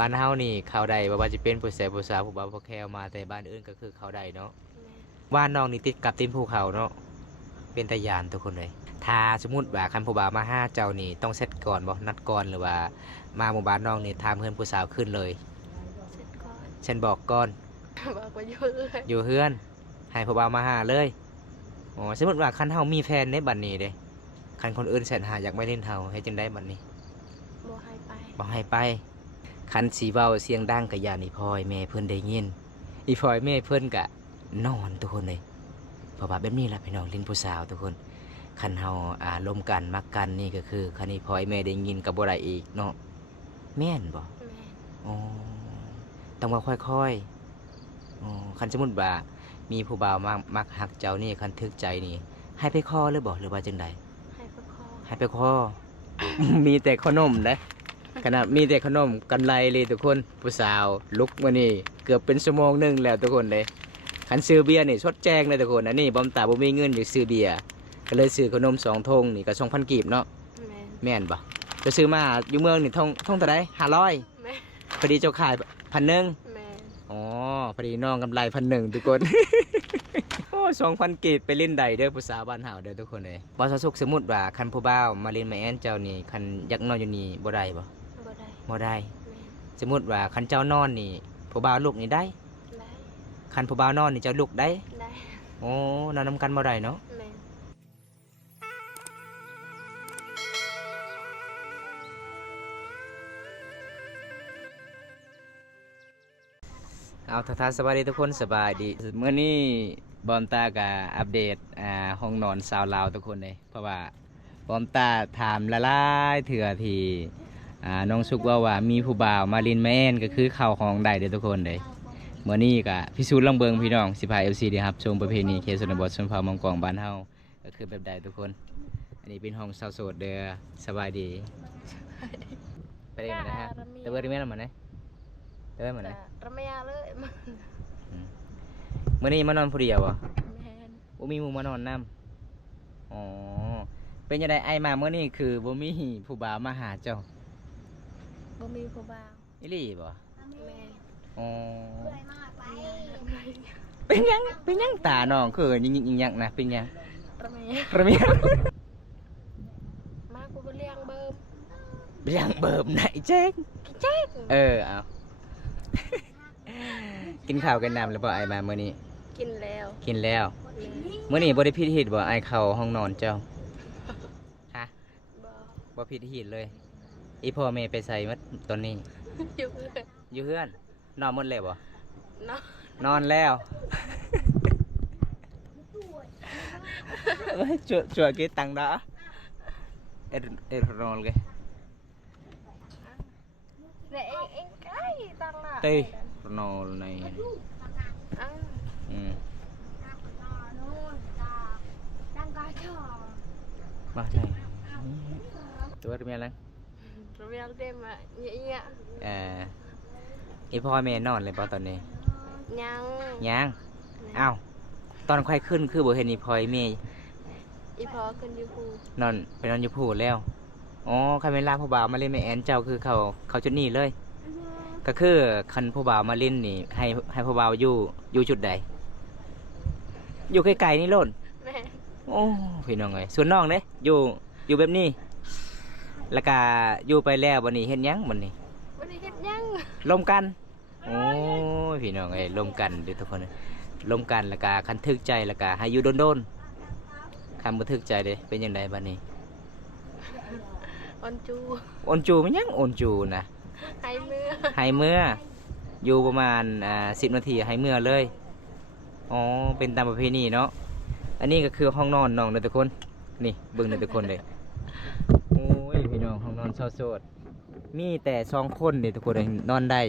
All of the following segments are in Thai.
บ้านเฮานี่เข้าได้บ่ว่าจะเป็นผู้แสผู้สาวผู้บ่าวผู้แควมาแต่บ้านอื่นก็คือเข้าได้เนาะบ้านน้องนี่ติดกับตีนภูเขาเนาะเป็นตะยานทุกคนเลยถ้าสมมุติว่าคันผู้บ่าวมาหาเจ้านี่ต้องเซตก่อนบ่นัดก่อนหรือว่ามาหมู่บ้านน้องนี่ถามเพื่อนผู้สาวขึ้นเลยเสร็จก่อน ฉันบอกก่อนบอกว่าอยู่เลยอยู่เฮือนให้ผู้บ่าวมาหาเลยอ๋อสมมุติว่าคันเฮามีแฟนในบัดนี้เด้คันคนอื่นแสนหาอยากไม่เล่นเฮาให้จังได๋บัดนี้บ่ให้ไปบ่ให้ไปคันสีเว้าเสียงดังกะย่านอีพอยแม่เพิ่นได้ยินอีพอยแม่เพิ่นกะนอนทุกคนเลยเพราะว่าแบบนี้ล่ะพี่น้องลิ้นผู้สาวทุกคนคันเฮาลมกันมักกันนี่ก็คือคันอีพอยแม่ได้ยินก็บ่ได้อีกเนาะแม่นบ่แม่อ๋อต้องว่าค่อยๆอ๋อคันสมมุติว่ามีผู้บ่าวมักฮักเจ้านี่คันทึกใจนี่ให้ไปขอหรือบ่หรือว่าจังได๋ให้ไปคอให้ไปขอ มีแต่ขนมเด้ขนาดมีแต่ขนมกำไรเลยทุกคนผู้สาวลุกมานี่เกือบเป็นชั่วโมงนึงแล้วทุกคนเลยคันซื้อเบียร์นี่ชดแจ้งเลยทุกคนอันนี้บอมตาบ่มีเงินอยู่ซื้อเบียร์ก็เลยซื้อขนม2ธงนี่ก็2,000กีบเนาะแม่นบ่จะซื้อมาอยู่เมืองนี่ธงเท่าไหร่500แม่พอดีเจ้าขาย1,000แม่อ๋อพอดีน้องกำไร1,000ทุกคน โอ้2,000กีบไปเล่นใดเด้อผู้สาวบ้านเฮาเด้อทุกคนเลยบ่สสุกสมมุติว่าคันผู้บ่าวมาเล่นแม่แอนเจ้านี่คันอยากนอนอยู่นี่บ่ได้บ่บ่ได้บ่ได้แม่สมมุติว่าคันเจ้านอนนี่ผู้บ่าวลุกนี่ได้ได้คันผู้บ่าวนอนนี่เจ้าลุกได้ได้โอ้นอนนำกันบ่ได้เนาะแม่เอาทักสวัสดีทุกคนสบายดีเมื่อนี้บอมตาก็อัปเดตห้องนอนสาวลาวทุกคนเลยเพราะว่าบอมตาถามละลายเถื่อทีน้องสุกว่ามีผู้บ่าวมาลินแม่นก็คือเข้าห้องได้เด้อทุกคนเลยเมื่อนี้ก็พิสูจน์ลองเบิงพี่น้องสิพา FC ดีครับชมประเพณีเคสนบทชนเผ่ามังกรบ้านเฮาก็คือแบบใดทุกคนอันนี้เป็นห้องสาวโสดเด้อสบายดีไปได้มานะฮะแต่เบอร์ที่แม่นมาไหนเด้อมาไหนระเมียเลยเมื่อนี้มานอนผู้เดียวอ่ะแม่นบ่มีหมู่มานอนนำอ๋อเป็นยังไงไอมาเมื่อนี้คือบ่มีผู้บ่าวมาหาเจ้าบ่มีผู้บ่าว อีหลีบ่แม่อ๋อไป เป็นยังตาน้องคือยิงๆนะเป็นยังระเมียระเมีย มากูก็เลี้ยงเบิ่มเลี้ยงเบิ่มไหนแจ๊กเอา กินข้าวกันน้ำแล้วบ่ไอมาเมื่อนี้กินแล้วกินแล้วเมื่อนี้บ่ได้ผิดหีดบ่ไอเข้าห้องนอนเจ้าฮะบ่ผิดหีดเลยอีพ่อแม่ไปใส่มัดตอนนี้อยู่เฮือนนอนหมดแล้วบ่นอนแล้วช่วยกินตังค์ดารอเลยเนี่ยเองไก่ตังน่ะตีนอนในมาใช่ตัวเมียอะไรระเมียเต็มอ่ะเงี้ยอีพ่อแม่นอนเลยป่ะตอนนี้ยังอ้าวตอนค่อยขึ้นคือบ่เห็นอีพ่อแม่อีพ่อขึ้นอยู่ภูนอนไปนอนอยู่ภูแล้วอ๋อคันเวลาผู้บ่าวมาเล่นแม่แอนเจ้าคือเขาจุดนี้เลยก็คือคันผู้บ่าวมาเล่นนี่ให้ผู้บ่าวอยู่จุดใดอยู่ไกลๆนี่โลดโอ้พี่น้องเอ้ยส่วนน้องเด้อยู่แบบนี้แล้วก็อยู่ไปแล้ววันนี้เฮ็ดหยังวันนี้เฮ็ดหยังลมกันโอ้พี่น้องเอ้ยลมกันเด้อทุกคนลมกันแล้วก็คันทึกใจแล้วก็ให้อยู่โดนๆคันบ่ทึกใจเด้เป็นจังไดบัดนี้อ่อนจูมันยังอ่อนจูนะให้เมื่ออยู่ประมาณ10 นาทีให้เมื่อเลยอ๋อเป็นตามประเพณีเนาะอันนี้ก็คือห้องนอนน้องเด้อทุกคนนี่เบิ่งเด้อทุกคนเลยโอ้ยพี่น้องห้องนอนโสดมีแต่2 คนเด้อทุกคนเลยนอนได้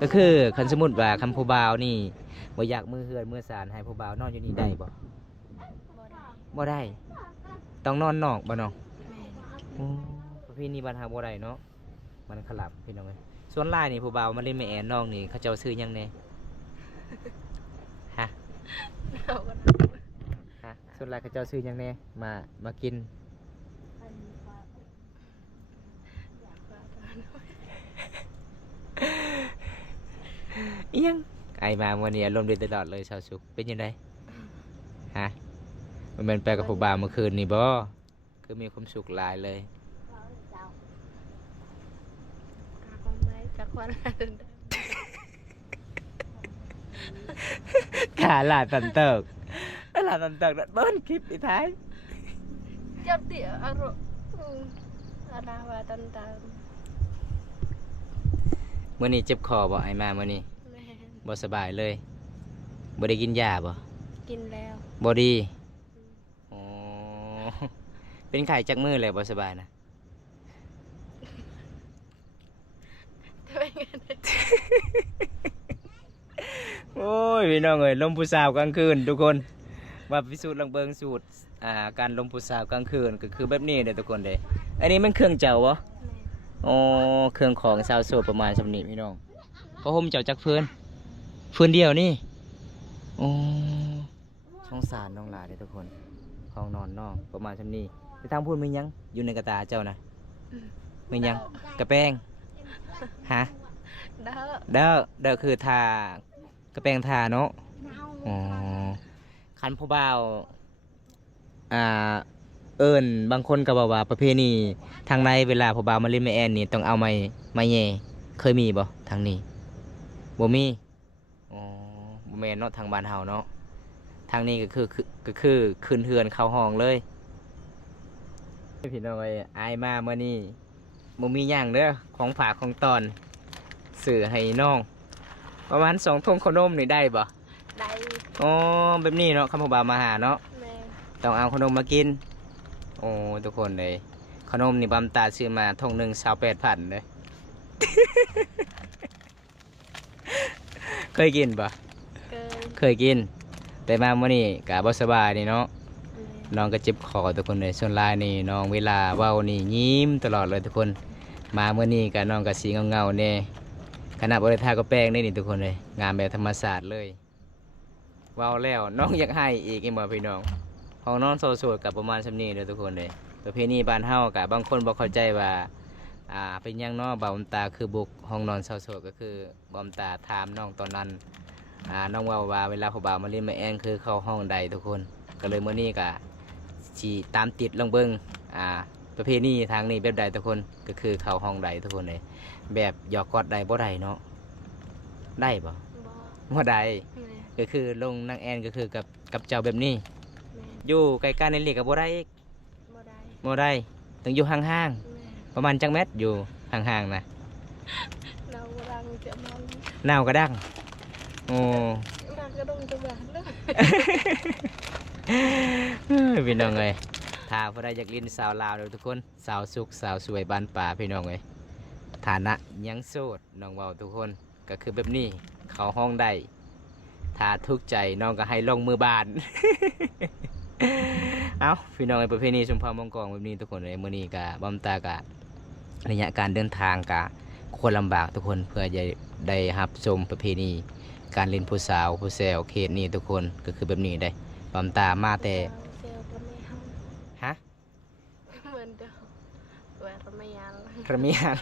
ก็คือคันสมมุติว่าคันผู้บ่าวนี่บ่อยากมือเฮือนมือสานให้ผู้บ่าวนอนอยู่นี่ได้บ่ได้ต้องนอนนอกบ่น้องประเพณีบ้านเฮาบ่ได้เนาะมันขลับพี่น้องเอ้ยส่วนหลายนี่ผู้บ่าวมาเล่นแม่แอนน้องนี่เขาเจ้าซื้อหยังแน่ฮะส่วนหลายเขาเจ้าซื้อหยังแน่มากิน อิหยังไอมาวันนี้อารมณ์ดีตลอดเลยชาวสุขเป็นยังไงฮะมันเป็นไปกับผู้บ่าวเมื่อคืนนี่บ่คือมีความสุขหลายเลย con mấy các con ขาหลาดตันเติกหลาดตันเติกนั่นเบิ้ลคลิปอีท้าย chắp tỉa ở rồi ở đâu và tân tần มื้อนี้เจ็บคอบ่ไอมามื้อนี้ mẹ บ่สบายเลยบ่ได้กินยาบ่ กินแล้ว บ่ดีอ๋อเป็นไข้จักมื้อเลยบ่สบายนะ thôi nghe đây โอ้ยพี่น้องเอ้ยลมผู้สาวกลางคืนทุกคนว่าพิสูจน์ลองเบิ่งสูตรการลมผู้สาวกลางคืนก็คือแบบนี้เด้อทุกคนเด้อันนี้มันเครื่องเจ้าบ่ mẹ อ๋อเครื่องของสาวโสดประมาณสำนี้พี่น้องก็ห่มเจ้าจักเฟืนเดียวนี่โอ้สงสารน้องหลาเด้อทุกคนห้องนอนน้องประมาณสำนี้ไปทางพูดมีหยังอยู่ในกระตาเจ้านะมีหยังกระแป้งฮะ đó เด้อคือทากระแป้งทาเนาะอ๋อคันผู้บ่าวเอิ้นบางคนก็บอกว่าประเพณีทางในเวลาผู้บ่าวมาเล่นแม่แอนนี่ต้องเอาไม้แย่เคยมีบ่ทางนี้บ่มีอ๋อบ่แม่นเนาะทางบ้านเฮาเนาะทางนี้ก็คือขึ้นเฮือนเข้าห้องเลยพี่น้องเอ้ยอายมามื้อนี้บ่มีหยังเด้อของฝากของตอนซื้อให้น้องประมาณ2ถุงขนมนี่ได้บ่ đây อ๋อแบบนี้เนาะคำผู้บ่าวมาหาเนาะ mẹ ต้องเอาขนมมากินโอ้ทุกคนเลยขนมนี่บำตาซื้อมาทงหนึ่ง28,000เลย เคยกินปะ cười เคยกินแต่มาเมื่อนี้กะบ่สบายนี่เนาะ mẹ น้องก็เจ็บคอทุกคนเลยส่วนลายนี่น้องเวลาเว้านี่ยิ้มตลอดเลยทุกคน มาเมื่อนี้กะน้องก็สีเงาๆเนี่ยขณะบริทาก็แป้งได้นี่ทุกคนเลยงานแบบธรรมศาสตร์เลยเว้าแล้วน้องอยากให้อีกอีกบ่พี่น้อง ของน้องโสดๆกับประมาณสำนี้เลยทุกคนเลยประเพณีบ้านเฮากับบางคนบ่เข้าใจว่าเป็นหยังเนาะบ่าวบำตาคือบุกห้องนอนโสดๆก็คือบ่าวบำตาถามน้องตอนนั้นน้องเว่าเวลาผู้บ่าวมาเล่นมาแอนคือเข้าห้องใดทุกคนก็เลยมื้อนี้ก็สิตามติดลองเบิ่งประเพณีทางนี้แบบใดทุกคนก็คือเข้าห้องใดทุกคนเลยแบบหยอกกอดใดบ่ได้เนาะได้บ่ bò บ่ได้ mẹ ก็คือลงนางแอนก็คือกับเจ้าแบบนี้ mẹ อยู่ใกล้กันในเรียกกับบ่ได้อีก bò đây บ่ได้ต้องอยู่ห่าง mẹ ๆประมาณจังเม็ดอยู่ห่างๆนะ đâu đang chợ mong หนาวกระดังโอ้ đang cái đông cho bà đó พี่น้องเอ้ยถ้าผู้ใดอยากลิ้นสาวลาวเด้อทุกคนสาวสุขสาวสวยบ้านป่าพี่น้องเอ้ยฐานะยังโสดน้องเว้าทุกคนก็คือแบบนี้เข้าห้องได้ถ้าทุกข์ใจน้องก็ให้ลงมือบาน เอาพี่น้องในประเพณีชุมพรมงกองแบบนี้ทุกคนเลยมื้อนี้กะบำตากะระยะการเดินทางกะควรลำบากทุกคนเพื่อจะได้รับชมประเพณีการเล่นผู้สาวผู้แซวเขตนี้ทุกคนก็คือแบบนี้ได้บำตามาแต่ kêu cho mẹ không ฮะ mình đâu và cho mẹ ăn พระเมียง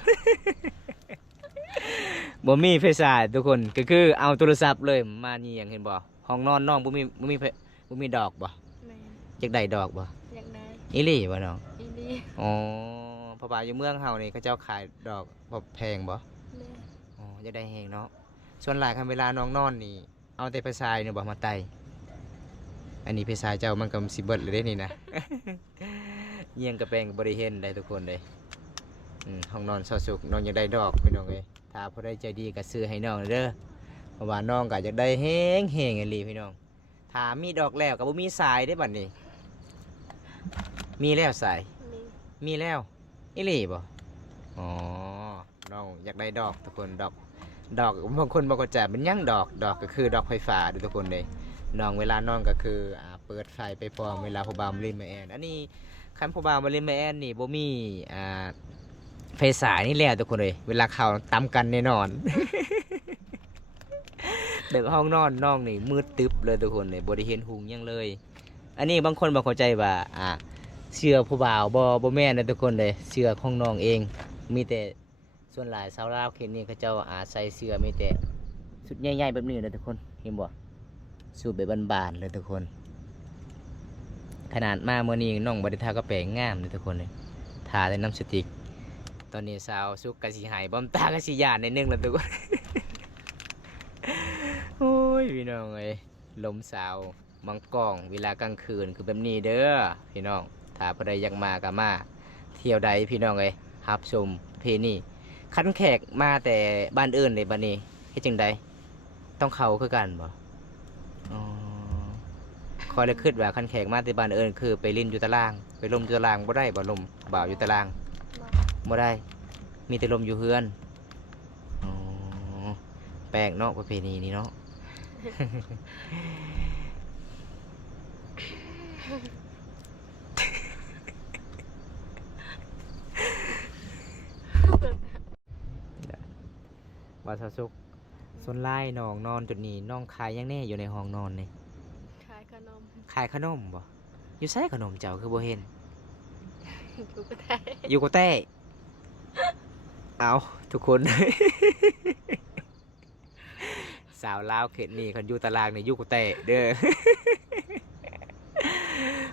บ่มีไฟฉายทุกคนก็คือเอาโทรศัพท์เลยมาเงียงเห็นบ่ห้องนอนน้องบ่มีดอกบ่ mẹ อยากได้ดอกบ่ nhận đây อีหลีบ่น้อง đi đi อ๋อเพราะว่าอยู่เมืองเฮานี่เขาเจ้าขายดอกบ่แพงบ่ mẹ อ๋อจะได้แหงเนาะส่วนหลายคันเวลาน้องนอนนี่เอาแต่ไฟฉายเนี่ยบ่มาไต่อันนี้ไฟฉายเจ้ามันก็สิเบิดเลยเด้นี่นะ เยียงกระแปงก็บ่ได้เห็นได้ทุกคนเลยห้องนอนเซาสุขน้องอยากได้ดอกพี่น้องเอ้ยถ้าผู้ใดใจดีก็ซื้อให้น้องเด้อเพราะว่าน้องก็อยากได้แฮงอีหลีพี่น้องถ้ามีดอกแล้วก็บ่มีสายได้บัดนี้ มีแล้วสาย đi มีแล้วอีหลีบ่อ๋อน้องอยากได้ดอกทุกคนดอกบางคนบอกว่าจะเป็นหยังดอกก็คือดอกไฟฟ้าเด้อทุกคนเลยน้องเวลานอนก็คือเปิดไฟไปพร้อมเวลาผู้บ่าวมาเล่นแม่แอนอันนี้คันผู้บ่าวมาเล่นแม่แอนนี่บ่มีไฟสายนี่แหละทุกคนเลยเวลาเข้าตำกันแน่นอน แบบห้องนอนน้องนี่มืดตึ๊บเลยทุกคนเลยบ่ได้เห็นหุงหยังเลย อันนี้บางคนบ่เข้าใจว่าเชื่อผู้บ่าวบ่แม่นนะทุกคนเลยเชื่อของน้องเองมีแต่ส่วนหลายชาวลาวเขตนี้เขาเจ้าใส่เสื้อมีแต่ สุดใหญ่ๆแบบนี้เลยทุกคนเห็นบ่สูตรแบบบานๆเลยทุกคนขนาดมาเมื่อนี้น้องบริทาก็แปลงงามเลยทุกคนเลยทาแต่น้ำสติกตอนนี้สาวสุกกะสิหายบอมตากะสิยานในนึงแล้วทุกคน โอ้ยพี่น้องเอ้ยลมสาวมังกองเวลากลางคืนคือแบบนี้เด้อพี่น้องถ้าผู้ใดอยากมาก็มาเที่ยวใดพี่น้องเอ้ยรับชมเพนี่คันแขกมาแต่บ้านอื่นเลยบ้านนี้เฮ็ดจังใดต้องเข้าคือกันบ่อ๋อคอยเลยคิดว่าคันแขกมาแต่บ้านอื่นคือไปลิ้นอยู่ตารางไปลมอยู่ตารางบ่ได้บ่ลมบ่าวอยู่ตารางบ่ได้มีแต่ลมอยู่เฮือนอ๋อแปลกเนาะประเพณีนี้เนาะ วาสสุกส่วนไล่น้องนอนจุดนี้น้องขายยังแน่อยู่ในห้องนอนนี่ ขายขนม ขายขนมบ่อยู่ไสขนมเจ้าคือบ่เห็น อยู่ก็ได้ อยู่กับแต้เอาทุกคน สาวลาวเขตนี่คันอยู่ตารางนี่อยู่กับแต้เด้อ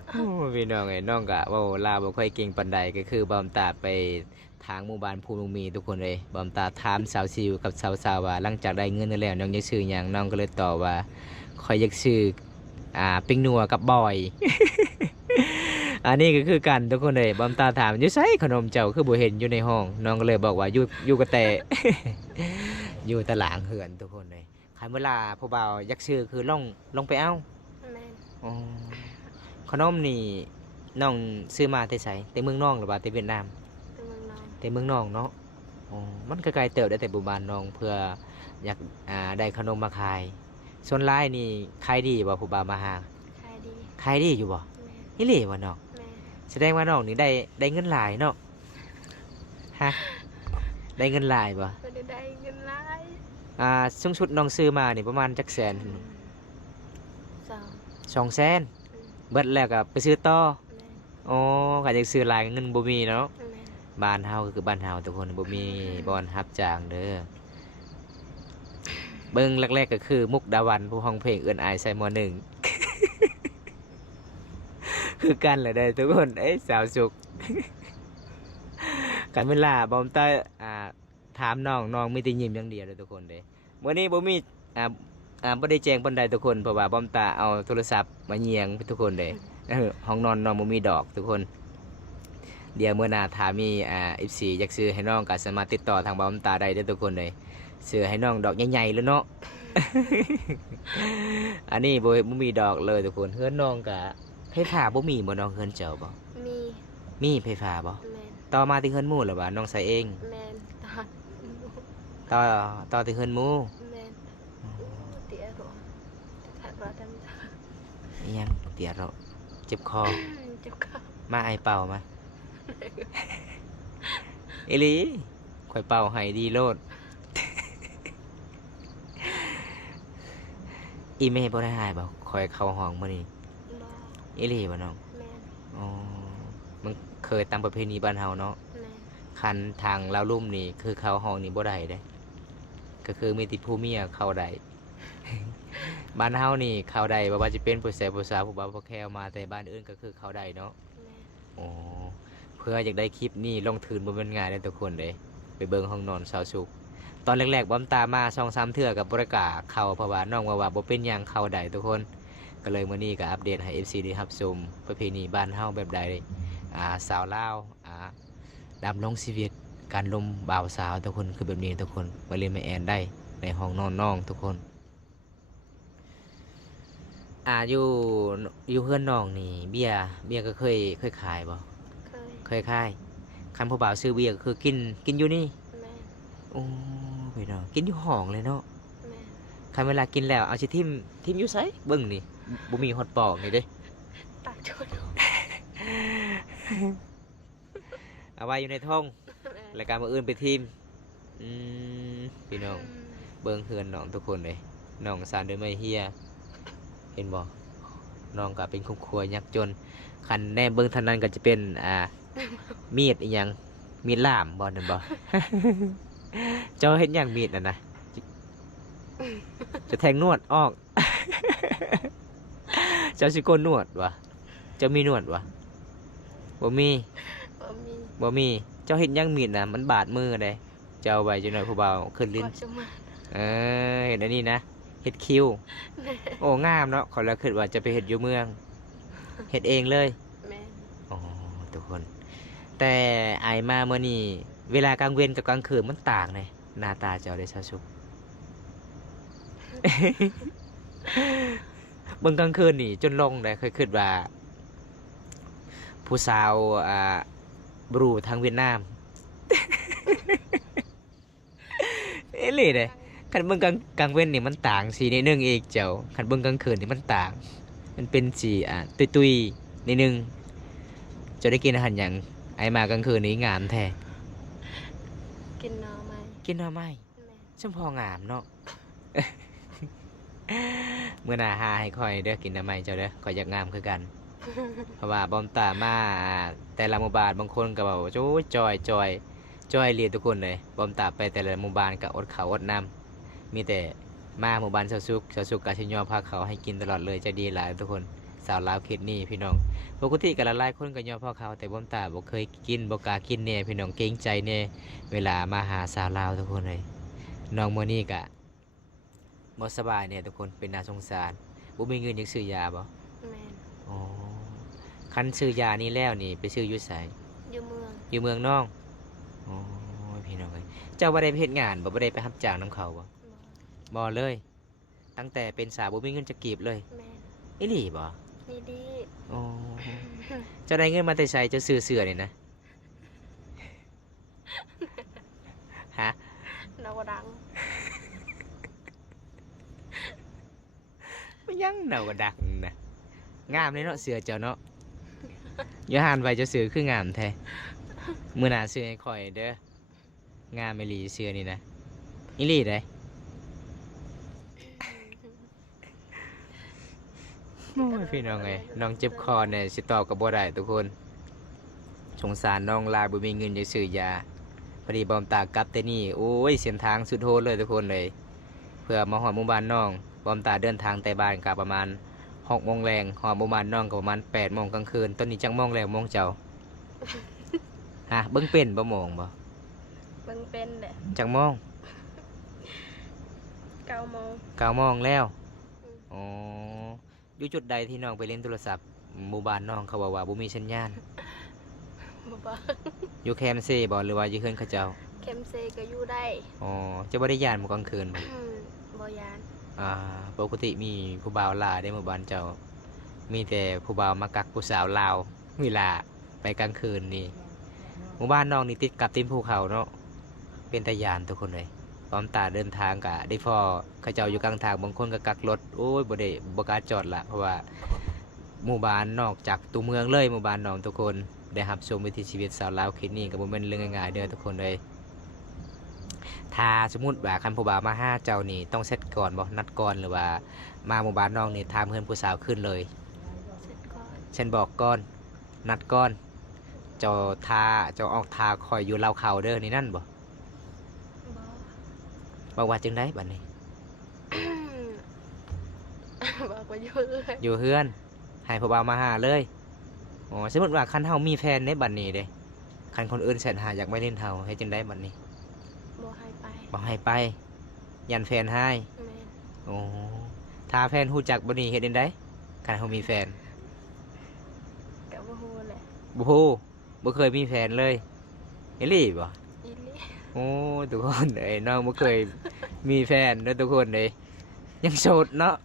โอ้พี่น้องไอ้น้องกะว่าลาวบ่ค่อยเก่งปานใดก็คือบอมตาไปทางหมู่บ้านภูมิมีทุกคนเลยบอมตาถามสาวซิวกับสาวว่าหลังจากได้เงินแล้วน้องอยากซื้อหยังน้องก็เลยตอบว่าคอยอยากซื้อปิ้งนัวกับบอย อันนี้ก็คือกันทุกคนเลยบอมตาถามอยู่ไสขนมเจ้าคือบ่เห็นอยู่ในห้องน้องก็เลยบอกว่าอยู่กับแต่ อยู่ตารางเหือนทุกคนเลยคันเวลาผู้บ่าวอยากซื้อคือลงไปเอา แม่น อ๋อขนมนี่น้องซื้อมาแต่ไสแต่เมืองนอกหรือว่าแต่เวียดนาม เป็นเมืองนอง แต่เมืองนอกเนาะอ๋อมันก็ไกลเติบได้แต่บุบานน้องเพื่ออยากได้ขนมมาขายส่วนหลายนี่ขายดีบ่ผู้บ่าวมาหา ขายดี ขายดีอยู่บ่ แม่น นี่หลีบ่น้อง แม่น แสดงว่าน้องนี่ได้เงินหลายเนาะฮะได้เงินหลายบ่ บ่ได้เงินหลาย สูงสุดน้องซื้อมานี่ประมาณจักแสน สอง 200,000เบิดแล้วก็ไปซื้อต่อ แม่น อ๋อก็อยากซื้อหลายเงินบ่มีเนาะ แม่น บ้านเฮาก็คือบ้านเฮาทุกคนบ่มีบอนรับจ้างเด้อเบิ่งแรกๆก็คือมุกดาวันผู้ห้องเพลงเอื้อนอายใส่มหนึ่ง คือกันแหละเด้อทุกคนเอ้ยสาวสุก กันเวลาบอมตาถามน้องมีแต่ยิ้มอย่างเดียวเลยทุกคนเด้มื้อนี้บ่มีบ่ได้แจ้งปานใดทุกคนเพราะว่าบอมตาเอาโทรศัพท์มาเยียงทุกคนเด้ห้องนอนน้องบ่มีดอกทุกคน เดี๋ยวเมื่อหนาถามีFC อยากซื้อให้น้องก็สามารถติดต่อทางบอมตาได้เด้อทุกคนเลยซื้อให้น้องดอกใหญ่ๆเลยเนาะ อันนี้บ่มีดอกเลยทุกคนเฮือนน้องก็ไฟฟ้าบ่มีบ่น้องเฮือนเจ้าบ่ มี มีไฟฟ้าบ่ แม่น ต่อมาที่เฮือนหมู่หรือว่าน้องใส่เอง แม่นตอน ต่อที่เฮือนหมู่ แม่นเตี๋ยหรอถัดว่าทำ อิหยังเดี๋ยวเราเจ็บคอ เจ้าค่ะ มาไอเป่ามา อีหลีข่อยเป่าให้ดีโลด อีเมย์บ่ได้หายบ่ข่อยเข้าห้องมื้อนี้ บ่ อีหลีบ่น้อง แม่น อ๋อมันเคยตามประเพณีบ้านเฮาเนาะ แม่น คันทางลาวลุ่มนี่คือเข้าห้องนี่บ่ได้เด้ก็คือมีติผู้เมียเข้าได้ บ้านเฮานี่เข้าได้บ่ว่าจะเป็นผู้แสผู้สาวผู้บ่าวผู้แควมาแต่บ้านอื่นก็คือเข้าได้เนาะ แม่น อ๋อเพื่ออยากได้คลิปนี่ลงทุนบ่แม่นง่ายเด้อทุกคนเด้ไปเบิ่งห้องนอนสาวสุขตอนแรกๆบ่มตามมา 2-3 เทื่อก็บ่ได้กล้าเข้าเพราะว่าน้องว่าบ่เป็นหยังเข้าได้ทุกคนก็เลยมื้อนี้ก็อัปเดตให้ FC ได้รับชมประเพณีบ้านเฮาแบบใดสาวลาวดำรงชีวิตการลมบ่าวสาวทุกคนคือแบบนี้ทุกคนมาเรียนมาแอนได้ในห้องนอนน้องทุกคนอยู่เพื่อนน้องนี่เบียร์ก็เคยขายบ่ เคย เคยขายคันผู้บ่าวซื้อเบียร์ก็คือกินอยู่นี่ แม่น โอ้พี่น้องกินอยู่ห้องเลยเนาะ แม่น คันเวลากินแล้วเอาสิทิมอยู่ไสเบิ่งนี่บ่มีฮอตปอกนี่เด้ ปากชน เอาไว้อยู่ในท้อง แม่น รายการมื้ออื่นไปทีมพี่น้องเบิ่งเฮือนน้องทุกคนเลยน้องสานด้วยไม้เฮียเห็นบ่น้องก็เป็นครอบครัวยักจนคันแน่เบิ่งเท่านั้นก็จะเป็นมีดอีหยังมีดล่ามบ่นั่นบ่ เจ้าเห็นหยังมีดน่ะนะ จะแทงนวดออก เจ้าสิโกนนวดวะเจ้ามีนวดวะบ่มี บ่มี บ่มีเจ้าเห็นยังมีดนะมันบาดมือเลยเจ้าเอาไว้จังหน่อยผู้เบาขึ้นลิ้น ก็จะมา เห็นอันนี้นะเห็ดคิวโอ้งามเนาะขอแล้วคิดว่าจะไปเห็ดอยู่เมืองเห็ดเองเลย แม่น อ๋อทุกคน แต่ไอายมาเมื่อนี้เวลากลางเว้นกับกลางคืนมันต่างเลยหน้าตาเจ้าได้ชาชุก เบิ่งกลางคืนนี่จนลงเลยเคยคิดว่า ผู้สาวบรูทางเวียดนาม เอ้เลยเลยคันเบิ่งกลางเว้นนี่มันต่างสีนิดนึงเองเจ้าคันเบิ่งกลางคืนนี่มันต่าง มันเป็นสีตุยๆนิดนึงจะได้กินอาหารอย่างไอมากลางคืนนี้งามแท้ กินหน่อไม้ กินหน่อไม้ แม่น ชมพองามเนาะ เมื่อหน้าหาให้ค่อยเด้อกินหน่อไม้เจ้าเด้อค่อยอยากงามคือกัน เพราะว่าบอมตามาแต่ละหมู่บ้านบางคนก็บอกว่าโอ้ยจอยเรียนทุกคนเลยบอมตาไปแต่ละหมู่บ้านก็อดข้าวอดน้ำมีแต่มาหมู่บ้านเสาสุกกาชิญยอพาเขาให้กินตลอดเลยจะดีหลายทุกคนสาวลาวเขตนี้พี่น้องปกติกันละหลายคนก็ยอพาเขาแต่บอมตาบ่เคยกินบ่กล้ากินเนี่ยพี่น้องเกรงใจเนี่ยเวลามาหาสาวลาวทุกคนเลยน้องโมนี่กะบ่สบายเนี่ยทุกคนเป็นน่าสงสารบ่มีเงินยังซื้อยาบ่ แม่น อ๋อคันซื้อยานี้แล้วนี่ไปซื้ออยู่ไส อยู่เมือง อยู่เมืองน้องอ๋อพี่น้องเอ้ยเจ้าบ่ได้ไปเฮ็ดงานบ่ได้ไปรับจ้างนํเขาบ่ บ่ บ่เลย ตั้งแต่เป็นสาวบ่มีเงินจะกีบเลย แม่น อีหลีบ่ นี่ดี อ๋อเจ้าได้เงินมาแต่ไสเจ้าซื้อเสื้อนี่นะฮะ นาวดัง มันยังเนาก็ดักนะงามเลยเนาะเสื้อเจ้าเนาะอย่าหันไว้เจ้าซื้อคืองามแท้มื้อหน้าซื้อให้ข่อยเด้องามอีหลีเสื้อนี่นะอีหลีเด้ โอ้ยพี่น้องไงน้องเจ็บคอเนี่ยสิตอบกับบ่ได้ทุกคนสงสารน้องลายบ่มีเงินจะซื้อยาพอดีบอมตากลับแต่นี่โอ้ยเส้นทางสุดโหดเลยทุกคนเลยเพื่อมาหอดหมู่บ้านน้องบอมตาเดินทางแต่บ้านกับประมาณ6 โมงแรงหอดหมู่บ้านน้องก็ประมาณ8 โมงกลางคืนตอนนี้จังโมงแล้วโมงเจ้า ฮะเบิ่งเป็นบ่โมงบ่ เบิ่งเป็นแหละ จังโมง 9 โมง 9 โมงแล้ว อืม อ๋ออยู่จุดใดที่น้องไปเล่นโทรศัพท์หมู่บ้านน้องเขาบอกว่าบ่มีสัญญาณ บ่บ่ อยู่แคมป์เซ่บ่หรือว่าอยู่เฮือนเขาเจ้า เข็มเซก็อยู่ได้ อ๋อจะบ่ได้ยานมื้อกลางคืนบ่ บ่ยาน ปกติมีผู้บ่าวลาวได้หมู่บ้านเจ้า มีแต่ผู้บ่าวมากักผู้สาวลาวเวลาไปกลางคืนนี่หมู่บ้านน้องนี่ติดกับตีนภูเขาเนาะเป็นตะยานทุกคนเลยพร้อมตาเดินทางกะได้พอเขาเจ้าอยู่กลางทางบางคนก็กักรถโอ้ยบ่ได้บ่กล้าจอดละเพราะว่าหมู่บ้านนอกจากตัวเมืองเลยหมู่บ้านน้องทุกคนได้รับชมวิถีชีวิตสาวลาวเขตนี้ก็บ่แม่นเรื่องง่ายๆเด้อทุกคนเลย ถ้าสมมุติว่าคันผู้บ่าวมาหาเจ้านี่ต้องเซตก่อนบ่นัดก่อนหรือว่ามาหมู่บ้านน้องนี่ถามเพื่อนผู้สาวขึ้นเลย เสร็จก่อน ฉันบอกก่อนนัดก่อนเจ้าทาเจ้าออกทาคอยอยู่เล่าเขาเด้อนี่นั่นบ่ บ่ บอกว่าจึงได้บัดนี้ บอกว่าอยู่เลย อยู่เฮือนให้ผู้บ่าวมาหาเลยอ๋อสมมุติว่าคันเฮามีแฟนในบัดนี้เด้คันคนอื่นแสนหาอยากไม่เล่นเฮาให้จึงได้บัดนี้ บ่ให้ไป บ่ให้ไปยันแฟนให้ แม่น โอ้ถ้าแฟนฮู้จักบ่นี่เฮ็ดจังได๋คันเฮามีแฟน ก็บ่ฮู้แหละ บ่ฮู้บ่เคยมีแฟนเลยอีหลีบ่ อีหลี โอ้ทุกคนเอ้ยน้องบ่เคยมีแฟนเด้อทุกคนเลยยังโสดเนาะ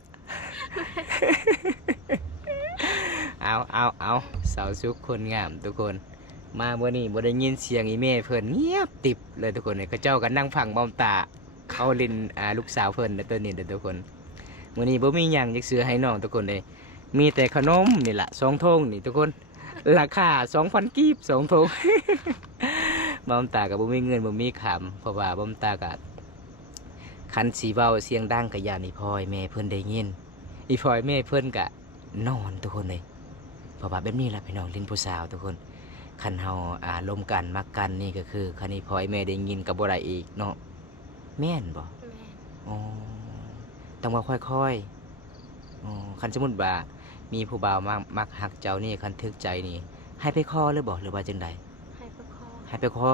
เอาสาวสุขคนงามทุกคนมาเมื่อนี้บ่ได้ยินเสียงอีเม่เพิ่นเงียบติบเลยทุกคนเลยเขาเจ้าก็นั่งฟังบอมตาเขาเล่นลูกสาวเพิ่นเด้อตัวนี้เด้อทุกคนมื้อนี้บ่มีหยังจักซื้อให้น้องทุกคนเลยมีแต่ขนมนี่ล่ะ2 ธงนี่ทุกคนราคา 2,000 กีบ2 ธง บอมตากับบ่มีเงินบ่มีขำเพราะว่าบอมตากับคันสีเบาเสียงดังกับยานอีพลอยแม่เพิ่นได้ยินอีพลอยแม่เพิ่นกะนอนทุกคนเลยเพราะว่าแบบนี้แหละพี่น้องลิ้นผู้สาวทุกคนคันเฮาลมกันมักกันนี่ก็คือคันอีพลอยแม่ได้ยินกับบ่ได้อีกเนาะแม่นบ่ แม่น อ๋อ ต้องว่าค่อยๆอ๋อคันสมมุติว่ามีผู้บ่าวมักฮักเจ้านี่คันถึกใจนี่ให้ไปขอเลยบ่หรือว่าจังใด ให้ประคอง ให้ไปขอ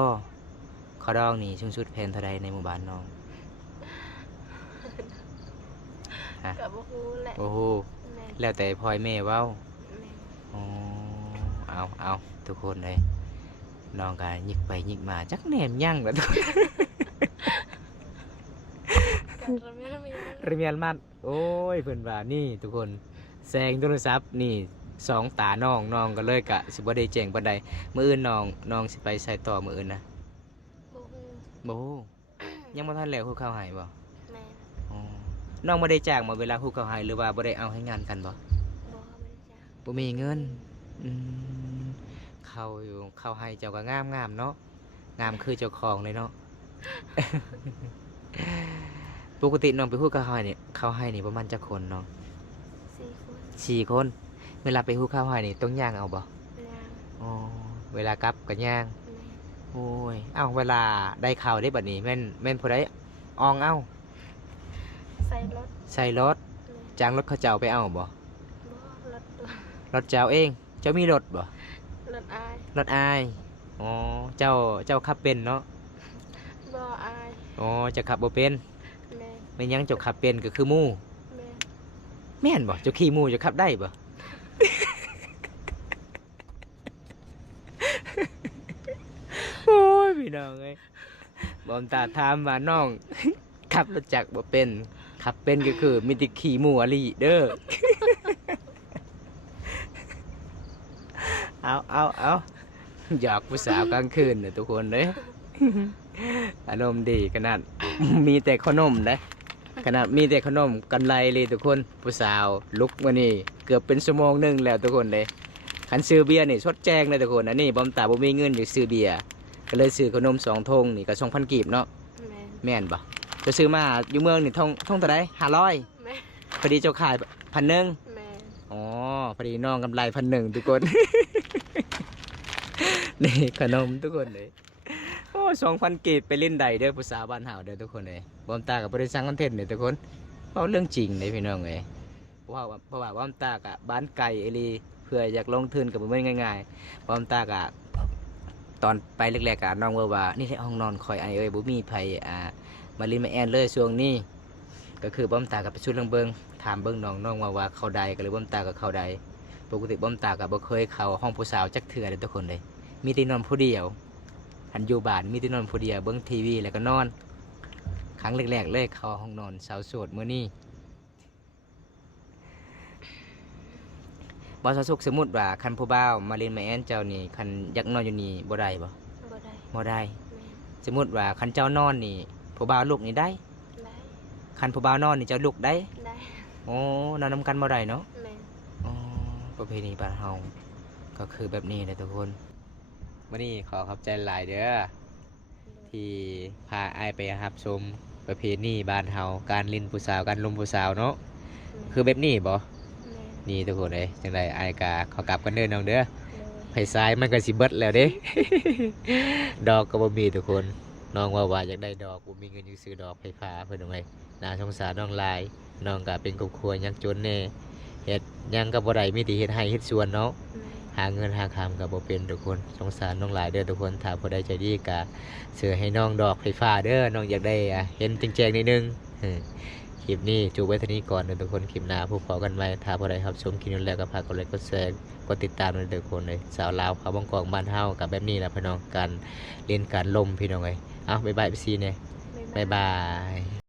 ขอดองนี่สูงสุดแพงเท่าใดในหมู่บ้านน้องฮะ กับบ่ฮู้แหละ โอ้โห แม่ แล้วแต่พ่อยแม่เว้า แม่ อ๋อเอาทุกคนเลยน้องก็ยิกไปยิกมาจักแหนมยั่งแล้วทุกคน กันระเมียมี เรียนมันโอ้ยเพิ่นว่านี่ทุกคนแซงโทรศัพท์นี่สองตาน้องก็เลยกะสิบ่ได้แจ้งปานใดมื้ออื่นน้องสิไปใส่ต่อมื้ออื่นนะ บ่ฮู้ บ่ฮู้ยังบ่ทันแล้วฮู้ข่าวให้บ่ แม่ อ๋อน้องบ่ได้จ้างมาเวลาฮู้ข่าวให้หรือว่าบ่ได้เอาให้งานกันบ่ บ่ได้จ้ะ บ่มีเงินอืมเข้าให้เจ้าก็งามเนาะงามคือเจ้าของเลยเนาะ ปกติน้องไปฮู้ข่าวให้นี่ประมาณจักคนน้อง 4 คน 4 คน เวลาไปฮู้ข่าวให้นี่ต้องย่างเอาบ่ ย่าง อ๋อเวลากลับก็ย่าง แม่ โอ้ยเอ้าเวลาได้ข่าวได้บัดนี้แม่นผู้ใดอองเอ้า ใส่รถ ใส่รถ แม่ จ้างรถเขาเจ้าไปเอาบ่ บ่รถตัว รถเจ้าเอง เจ้ามีรถบ่ รถอาย รถอายอ๋อเจ้าขับเป็นเนาะ บ่อาย อ๋อจะขับบ่เป็น แม่ ไม่ยังเจ้าขับเป็นก็คือหมู่ แม่ แม่นบ่เจ้าขี่หมู่เจะขับได้บ่ โอ้ยพี่น้องเอ้ยบอมตาถามว่าน้อง ขับรถจักรบ่เป็นขับเป็นก็คือมีแต่ขี่หมู่อลีเด้อ เอาอยากผู้สาวกลางคืนน่ะทุกคนเด้ อารมณ์ดีขนาด มีแต่ขนมนะขนาดมีแต่ขนมกันไลเลยทุกคนผู้สาวลุกมานี่เกือบเป็นชั่วโมงหนึงแล้วทุกคนเลยคันซื้อเบียร์นี่ชดแจ้งเลยทุกคนอันนี้บอมตาบ่มีเงินอยู่ซื้อเบียร์ก็เลยซื้อขนม2 ธงนี่ก็2,000 กีบเนาะ แม่ แม่นปะจะซื้อมาอยู่เมืองนี่ทงเท่าไร500 แม่ พอดีเจ้าขาย1,000 แม่ อ๋อพอดีน้องกำไร1,000ทุกคน นี่ขนมทุกคนเลยโอ้2,000 กีบไปเล่นใดเด้อผู้สาวบ้านเฮาเด้อทุกคนเลยบอมตากับบริษัทคอนเทนต์เนี่ยทุกคนเอาเรื่องจริงเลยพี่น้องเลยเพราะว่าบอมตากับบ้านไก่เอลีเพื่ออยากลงทุนกับมันง่ายๆบอมตากับตอนไปแรกๆกับน้องว่านี่แหละห้องนอนคอยไอเอ้ยบ่มีไผมาลินมาแอนเลยช่วงนี้ก็คือบอมตากับไปชุดเรื่องเบิงถามเบิงน้องว่าเขาใดก็เลยบอมตากับเขาใดปกติบอมตากับบ่เคยเข้าห้องผู้สาวจักเทื่อเลยทุกคนเลยมีแต่นอนผู้เดียวหันอยู่บ้านมีแต่นอนผู้เดียวเบิ่งทีวีแล้วก็นอนครั้งแรกๆเลยเข้าห้องนอนสาวโสดมื้อนี้บ่สาวสุขสมมุติว่าคันผู้บ่าวมาเล่นมาแอนเจ้านี่คันอยากนอนอยู่นี่บ่ได้บ่ บ่ได้ บ่ได้ แม่ สมมุติว่าคันเจ้านอนนี่ผู้บ่าวลุกนี่ได้ ได้ คันผู้บ่าวนอนนี่เจ้าลุกได้ ได้ โอ้นอนนำกันบ่ได้เนาะ แม่ อ๋อประเพณีบ้านเฮาก็คือแบบนี้เลยทุกคนวันนี้ขอขอบใจหลายเด้อที่พาไอายไปรับชมประเพณีบ้านเฮาการลิ้นผู้สาวการลมผู้สาวเนาะคือแบบนี้บ่ แม่ นี่ทุกคนเลยจังไดไอายกะขอกลับกันเด้อน้องเด้อ เลย ไผซ้ายมันก็สิเบิดแล้วเด้ ดอกก็บ่มีทุกคนน้องว่าอยากได้ดอกบ่มีเงินอยู่ซื้อดอกไผฟ้าเพิ่นเอาไว้น่าสงสารน้องหลายน้องก็เป็นครอบครัวยากจนแน่เฮ็ดหยังก็บ่ได้มีแต่เฮ็ดให้เฮ็ดสวนเนาะ แม่ หาเงินหาคำกับบ่เป็นทุกคนสงสารน้องหลายเด้อทุกคนถ้าผู้ใดใจดีก็ซื้อให้น้องดอกไฟฟ้าเด้อน้องอยากได้เห็นแจ้งๆนิดนึงคลิปนี้จูบไว้เท่านี้ก่อนเด้อทุกคนคลิปหน้าพบกันใหม่ถ้าผู้ใดรับชมคลิปนี้แล้วก็ฝากกดไลค์กดแชร์กดติดตามด้วยทุกคนเลยสาวลาวเขาบางกอกบ้านเฮากับแบบนี้แหละพี่น้องการเล่นการล่มพี่น้องเอ้ยเอาบ๊ายบายพี่ซีเนี่ยบ๊ายบาย